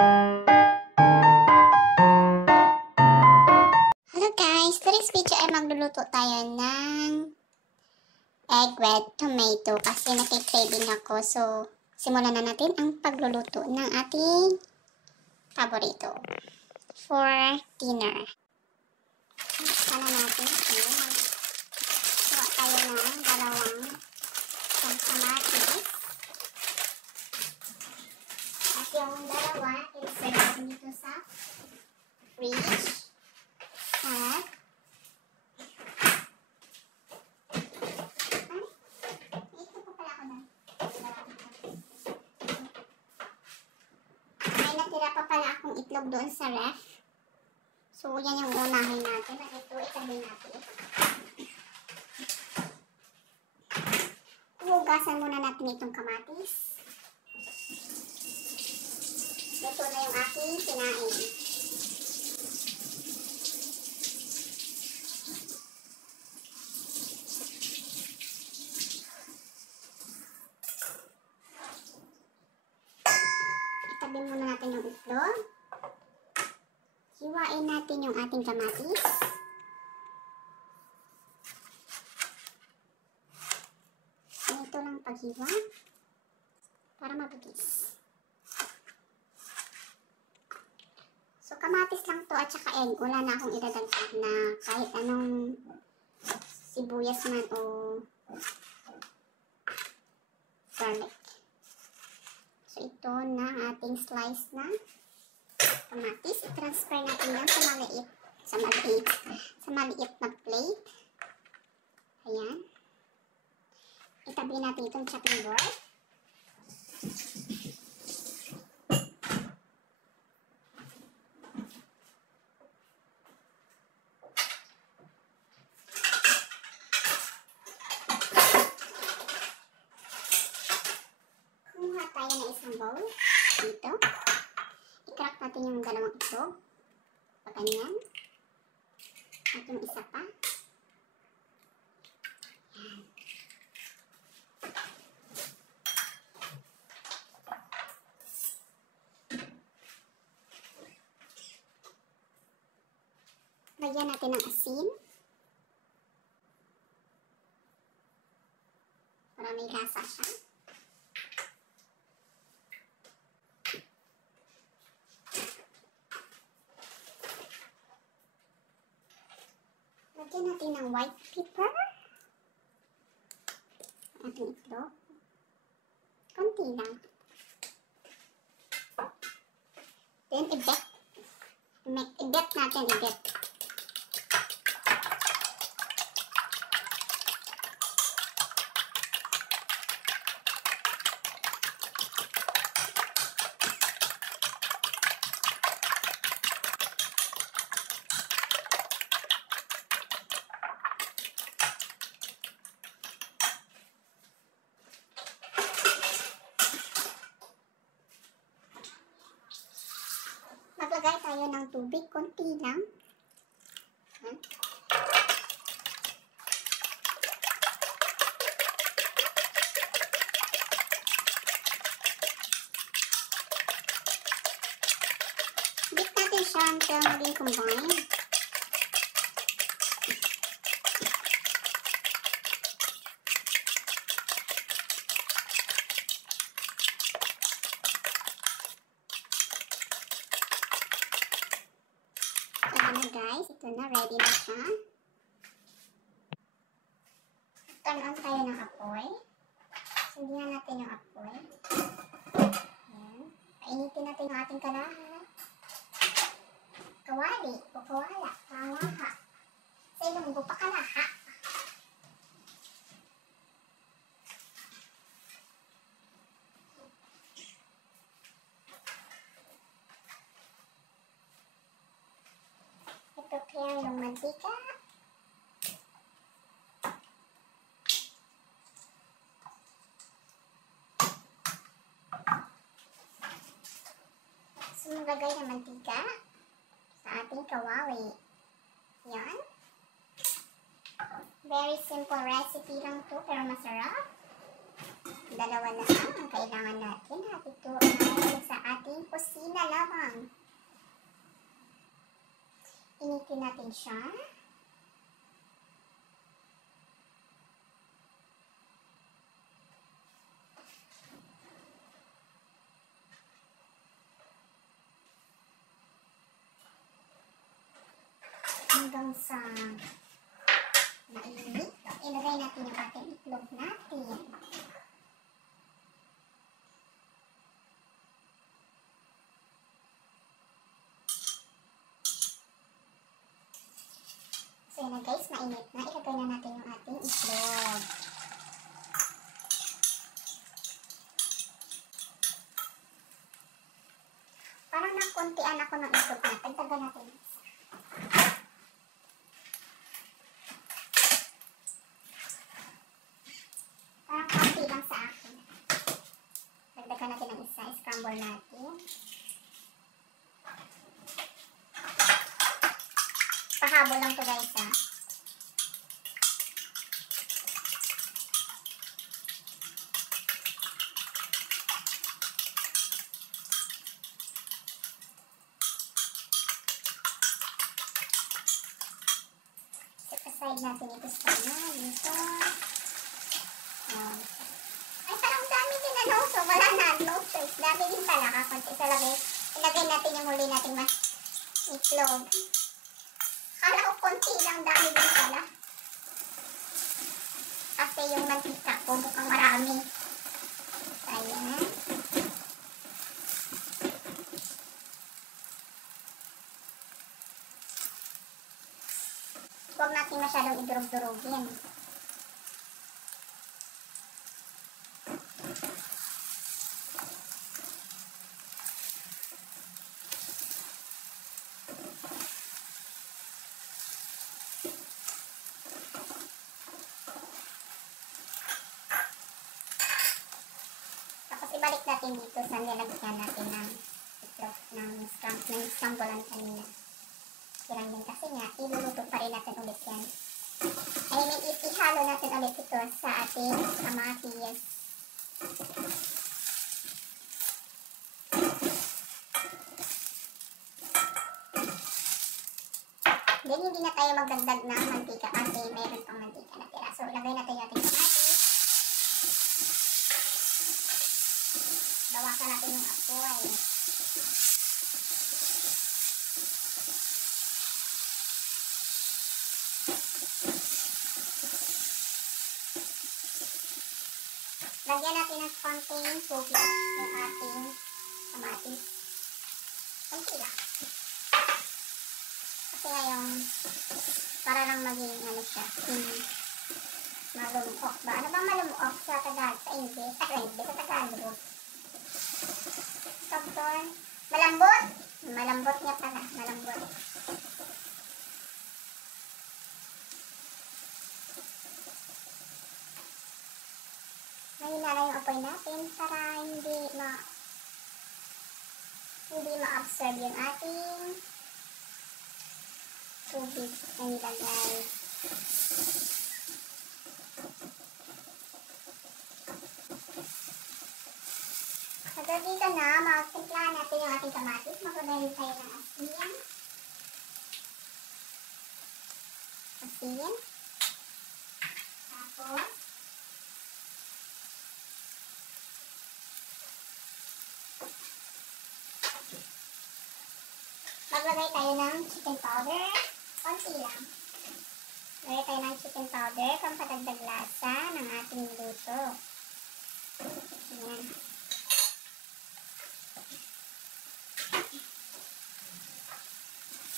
Hello guys! Today's video ay magluluto tayo ng egg with tomato kasi nakikraving ako. So, simulan na natin ang pagluluto ng ating paborito for dinner. Sana natin gawa tayo ng dalawang kamatis. At yung dalawa i-serve dito sa fridge. At ito pa pala ako na. May natira pa pala akong itlog doon sa ref. So, yan yung unahin natin. At ito, itabi natin. Hugasan muna natin itong kamatis. Ito na yung aking kinain. Itabi muna natin yung itlog. Hiwain natin yung ating kamatis. Ito lang paghiwa para mabilis. So, kamatis lang to at saka egg. Wala na akong idadagdag na kahit anong sibuyas man o garlic. So, ito na ating slice na kamatis. I-transfer natin yan sa maliit na plate. Ayan. Itabi natin itong chopping board. Kumuha tayo ng isang bowl dito. I-crack natin yung dalawang itlog. Paganyan. At yung isa pa. Yan. Lagyan natin ng asin. Para may lasa siya. Lagyan natin ng white pepper. Ating itlog. Konti lang. Then, i-bet natin, i-bet. Maglagay tayo ng tubig, konti lang. Bit natin siya until maging combine. Guys, ito na, ready na siya. Turn on tayo ng apoy. Sundihan natin yung apoy. Ayan. Painitin natin yung ating kalaha. Kawali o kawala. Kalaha. Sa ilonggo pa kalaha. I-prepare yung mantika. So, maglagay ng mantika sa ating kawali. Yan. Very simple recipe lang to, pero masarap. Dalawa na ang kailangan natin. At ito ay sa ating kusina lamang. Initin natin siya. Hanggang sa mainit. Ilagay natin yung ating itlog natin. So yun na guys, mainit na. Ilagay na natin yung ating itlog. Parang nakuntian ako ng itlog na. Tagdagan natin. Parang konti lang sa akin. Dagdagan natin ng isa. Scramble natin. Pahabol lang to guys ha. Set aside natin ito sa dito. Ay parang dami din ano. So wala na. No choice. Dami din pala. Kakunti sa lagay. Ilagay natin yung huli natin itlog. Kala ko konti lang, dami din pala. Kasi yung mantika ko mukhang marami. Ayan. Huwag natin masyadong idurog-durugin. Ibalik natin dito sa nilagyan natin ng itlog ng scrambulan kanina. Kirang din kasi nga, iluluto pa rin natin ulit yan. I mean, ihalo natin ulit ito sa ating kamatis. Then, hindi na tayo magdagdag ng mantika kasi mayroon pang mantika na tira. So, ilagay natin yung ating kamatis. Bawasan natin yung apoy. Lagyan natin ng konting tubig yung ating kamatis. Konti lang. Kasi ngayon, para lang maging ano siya, malumuok ba? Ano bang malumuok sa Tagalog? Sa English? Sa Tagalog. Sabon. Malambot. Malambot niya pala. Malambot. Ngayon na yung apoy natin para hindi ma-absorb yung ating tubig na nilagay. So, dito na, magtimplahan natin yung ating kamatis. Magpapahid tayo ng asin. Asin. Tapos, maglagay tayo ng chicken powder. Konti lang. Maglagay tayo ng chicken powder pang padagdag lasa ng ating luto. Ayan.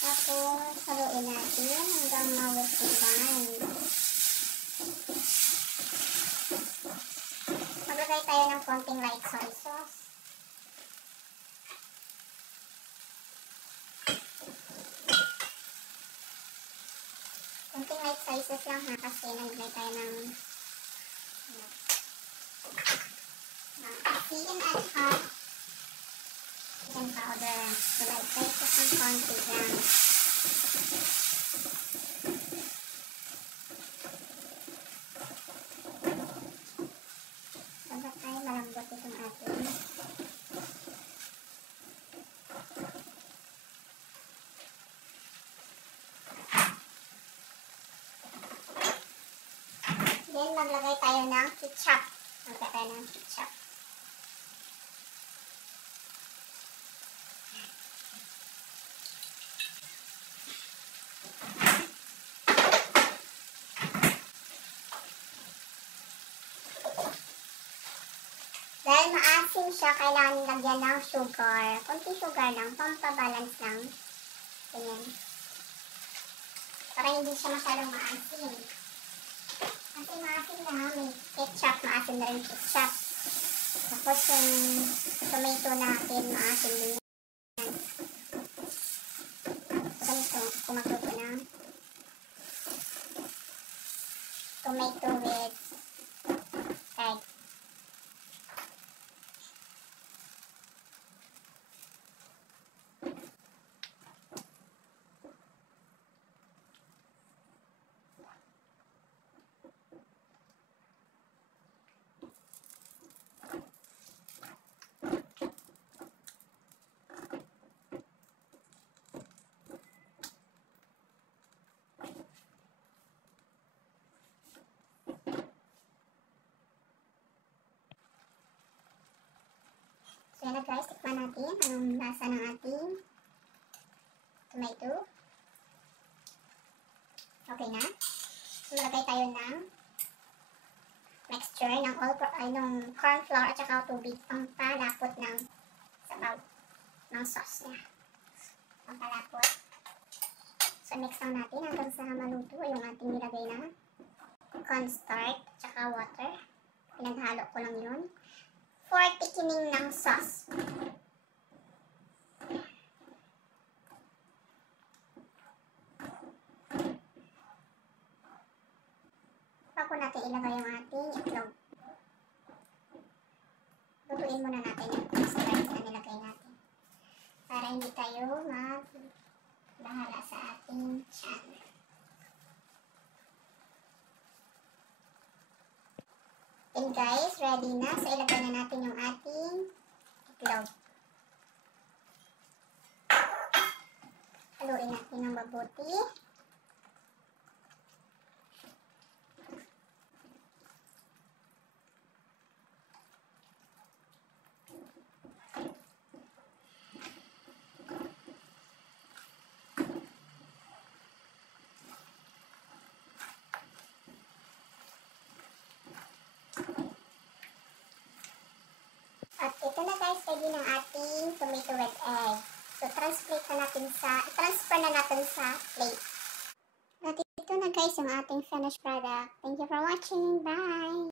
Tapos, haluin natin hanggang mawisipan. Maglagay tayo ng konting light soy sauce. Konting light soy sauce lang ha, kasi naglagay tayo ng asin at hot chicken powder. So, light soy sauce ng konti lang. Sabak ketchup. Maglagay tayo ng ketchup. Dahil maasim siya, kailangan lagyan ng sugar. Kunti sugar lang, pampabalance lang. Ganyan. Para hindi siya masyadong maasim. Kasi maasim na, may ketchup, maasim na rin ketchup. Tapos yung tomato natin, maasim din yan. So ganito, kung magluto na tomato with egg. So yan na guys, tikman natin anong lasa ng ating tomato. Okay na. So malagay tayo ng mixture ng corn flour at saka tubig pang palapot ng sabaw ng sauce niya. Pang palapot. So mix lang natin hanggang sa maluto yung ating nilagay na cornstarch at saka water. Pinaghalo ko lang yun. For thickening ng sauce. Bago natin ilagay yung ating itlog. Lutuin muna natin yung cornstarch na nilagay natin. Para hindi tayo magbahala sa ating tiyan. And guys, ready na. So ilagay na natin yung ating itlog. Haluin natin ng mabuti. At ito na guys, ready ng ating tomato with egg. So transfer na natin sa plate. At ito na guys yung ating finished product. Thank you for watching. Bye!